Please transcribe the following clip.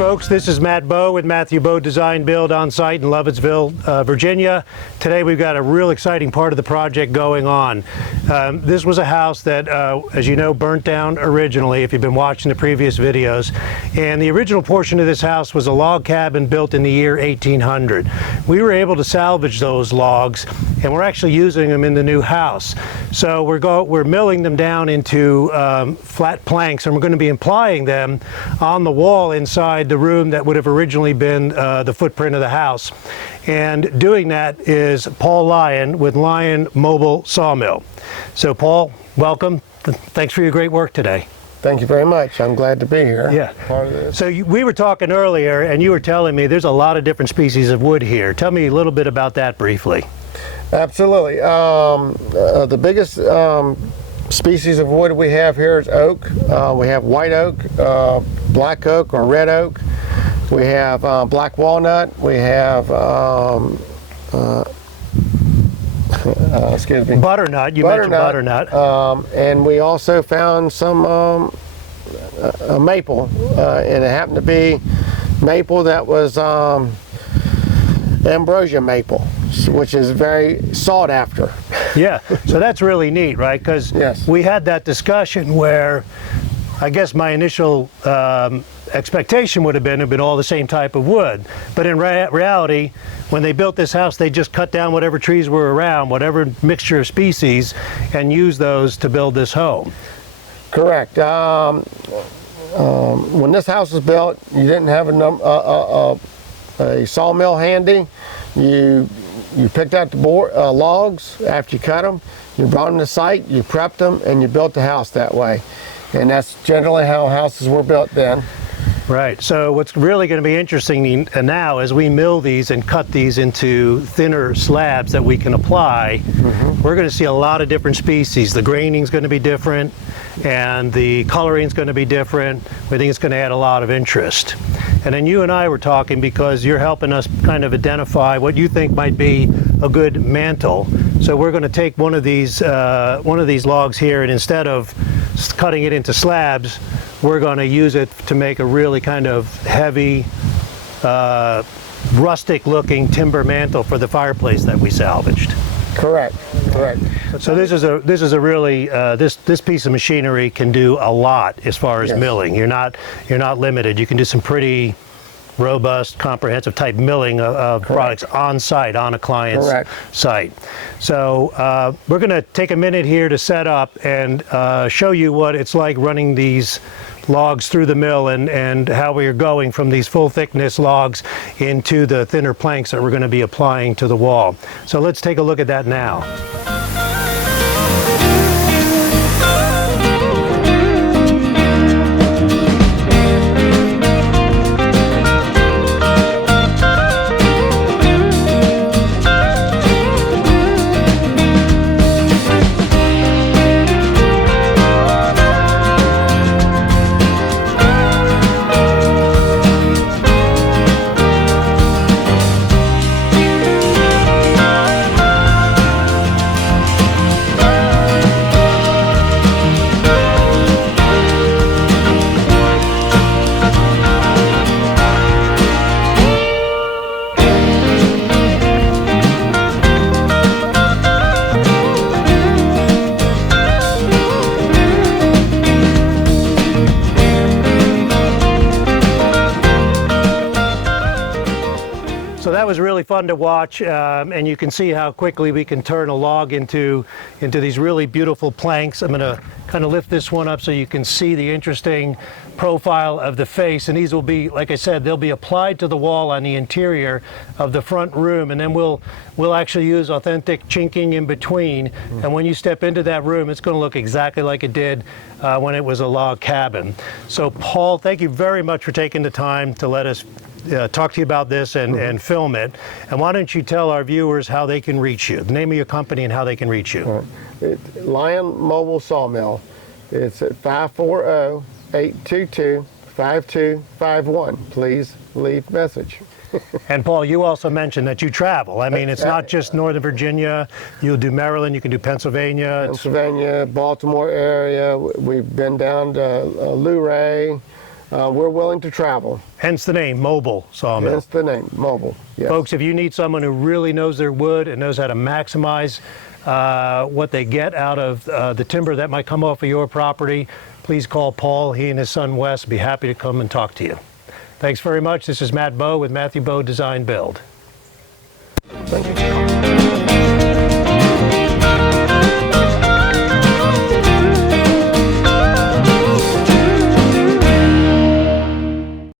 folks. This is Matt Bowe with Matthew Bowe Design Build on site in Lovettsville, Virginia. Today we've got a real exciting part of the project going on. This was a house that, as you know, burnt down originally, if you've been watching the previous videos. And the original portion of this house was a log cabin built in the year 1800. We were able to salvage those logs, and we're actually using them in the new house. So we're milling them down into flat planks, and we're going to be applying them on the wall inside the room that would have originally been the footprint of the house. And doing that is Paul Lyon with Lyon Mobile Sawmill. So Paul, welcome. Thanks for your great work today. Thank you very much. I'm glad to be here. Yeah. Part of this. So we were talking earlier, and you were telling me there's a lot of different species of wood here. Tell me a little bit about that briefly. Absolutely. The biggest species of wood we have here is oak. We have white oak, black oak or red oak. We have black walnut. We have excuse me, butternut. You mentioned butternut. And we also found some a maple, and it happened to be maple that was ambrosia maple, which is very sought after. Yeah, so that's really neat, right? Because yes, we had that discussion where I guess my initial expectation would have been all the same type of wood. But in reality, when they built this house, they just cut down whatever trees were around, whatever mixture of species, and used those to build this home. Correct. When this house was built, you didn't have a sawmill handy. You picked out the logs after you cut them, you brought them to site, you prepped them, and you built the house that way. And that's generally how houses were built then. Right. So what's really going to be interesting now as we mill these and cut these into thinner slabs that we can apply, we're going to see a lot of different species. The graining is going to be different, and the coloring is going to be different. We think it's going to add a lot of interest. And then you and I were talking because you're helping us kind of identify what you think might be a good mantle. So we're going to take one of these logs here, and instead of cutting it into slabs, we're going to use it to make a really kind of heavy, rustic-looking timber mantle for the fireplace that we salvaged. Correct. Correct. So this is a really this piece of machinery can do a lot as far as milling. You're not limited. You can do some pretty robust, comprehensive type milling of products on site, on a client's site. So we're going to take a minute here to set up and show you what it's like running these logs through the mill and how we are going from these full thickness logs into the thinner planks that we're going to be applying to the wall. So let's take a look at that now. So that was really fun to watch, and you can see how quickly we can turn a log into these really beautiful planks. I'm going to kind of lift this one up so you can see the interesting profile of the face, and these will be, like I said, they'll be applied to the wall on the interior of the front room, and then we'll actually use authentic chinking in between, and when you step into that room, it's going to look exactly like it did when it was a log cabin. So Paul, thank you very much for taking the time to let us talk to you about this and film it. And why don't you tell our viewers how they can reach you, the name of your company and how they can reach you. Lyon Mobile Sawmill. It's at 540-822-5251. Please leave message. And Paul, you also mentioned that you travel. I mean, it's not just Northern Virginia. You'll do Maryland, you can do Pennsylvania. Baltimore area. We've been down to Luray, we're willing to travel. Hence the name, mobile sawmill. That's the name, mobile. Yes. Folks, if you need someone who really knows their wood and knows how to maximize what they get out of the timber that might come off of your property, please call Paul. He and his son Wes will be happy to come and talk to you. Thanks very much. This is Matt Bowe with Matthew Bowe Design Build. Thank you.